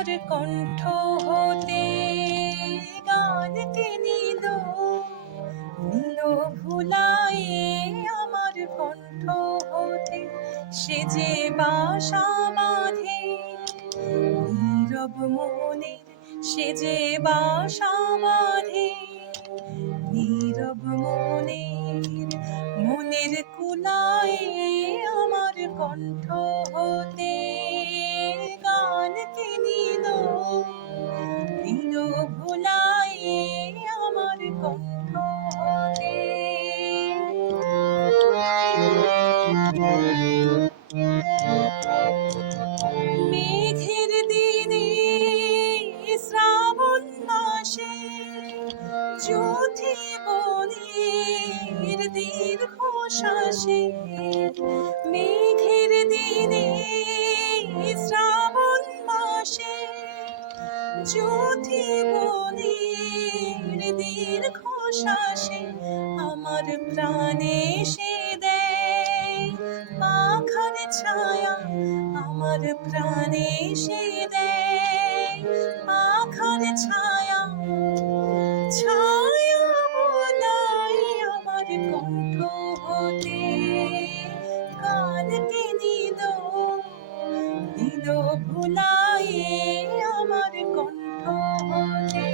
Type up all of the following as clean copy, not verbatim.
আমার কণ্ঠ হতে গানকে নিল ভুলায়ে আমার কণ্ঠ হতে সে যে বাসা বাঁধে নীরব মনের সে যে বাসা বাঁধে নীরব মনের কুলায়ে আমার কণ্ঠ হতে গানকে নিল ভুলায়ে আমার কণ্ঠ হতে। মেঘের দিনে শ্রাবণ মাসে জ্যোতি বনের দীর্ঘ শ্বাসে মেঘের দিনে শ্রাবণ মাসে জ্যোতি বনের দীর্ঘ শ্বাসে আমার প্রাণে সে দেয় পাখার ছায়া আমার প্রাণে সে দেয় পাখার ছায়া ছায়া বোলায় আমার কণ্ঠ হতে গানকে নিল ভুলায়ে আমার কণ্ঠ হতে।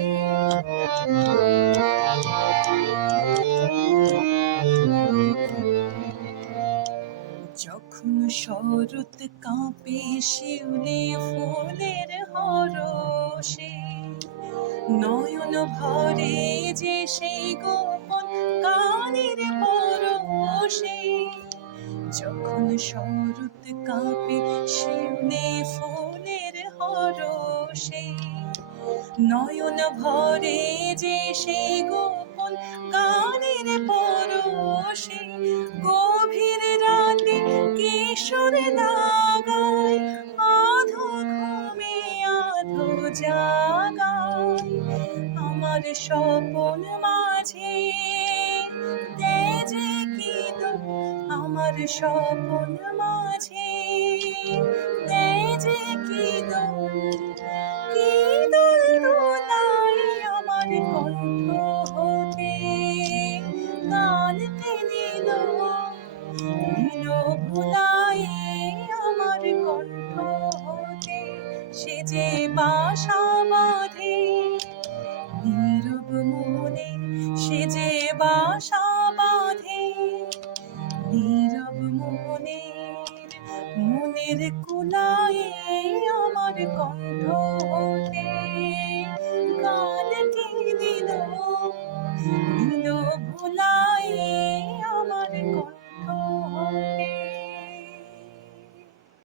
যখন শরৎ কাঁপে শিউলি ফুলের হরষে নয়ন ভরে যে সেই গোপন গানের পরশে যখন শরৎ কাঁপে শিউলি ফুলের হরষে নয়ন ভরে যে সেই গোপন গানের পরশে গভীর রাতে কিশোর লাগায় আধো ঘুমে আধো জাগায় আমার স্বপন মাঝে তেজে গীত আমার স্বপন মাঝে তেজে গীত আমার কণ্ঠ হতে গানকে নিল ভুলায়ে আমার কণ্ঠ হতে সে যে বাসা বাঁধে নীরব মনে সে যে বাসা বাঁধে নীরব মনের কুলায়ে আমার কণ্ঠ